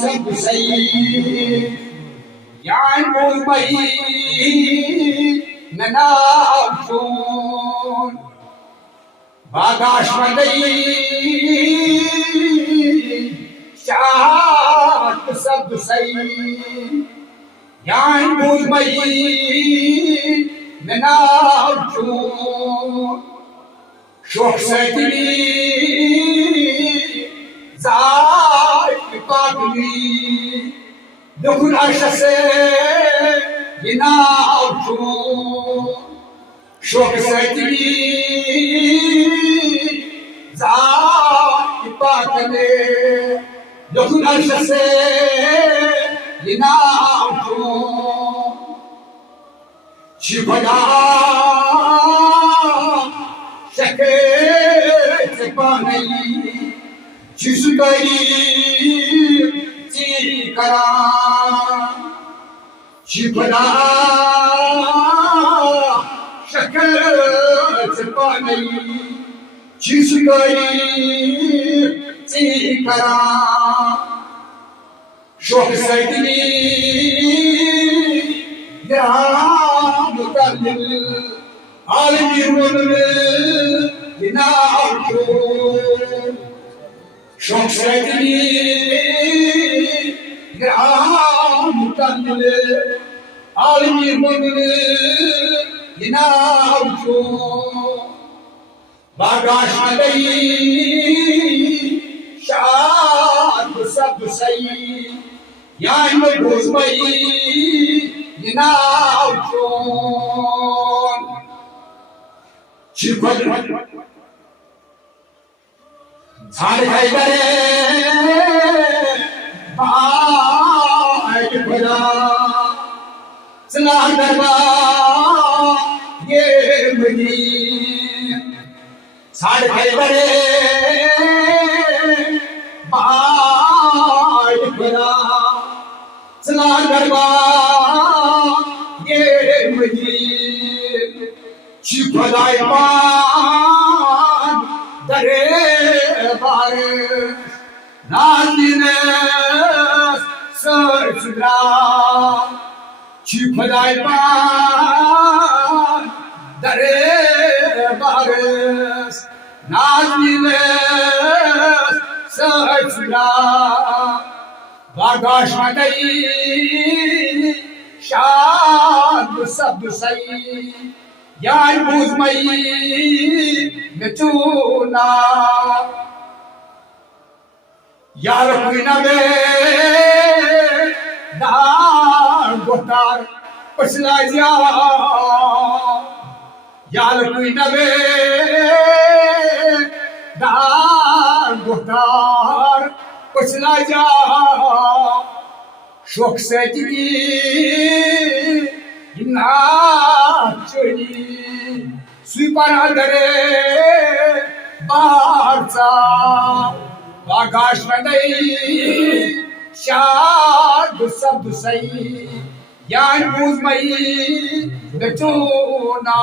सब सही यान मुंबई ननाचून बागाश्वती शात सब सही यान मुंबई ननाचून शोक सजनी जात पागली दुखुन अशसे यनाचून शोक सजनी जात पागली दुखुन अशसे यनाचून शिवना शके पानी जिसकरी करा शिवना शके पानी जिसकरी करा शोक सजनी याद कर आलमी शोक सजनी ग्राम तंदले आलमी बागाश्वती शाद सब सही यान मुंबई ननाचून शिवखोल झाड खायबरे बाय भरा चला गरबा ये मनी झाड खायबरे बाय भरा चला गरबा ये मनी शिवखोलाय पान दरे बारे नाचने सरसुरा शिवखोलाय पान दरे बारे नाचने सरसुरा बागाश्वती शाद सब सही यान मुंबई नचूना यार कोई नवे दार गोतार पछला जा यार कोई नवे दार गोतार पछला जा शोक सजनी नाचनी स्वीपरा दरे बारचा बागाश्वती शाद सब सही यान मुंबई नचूना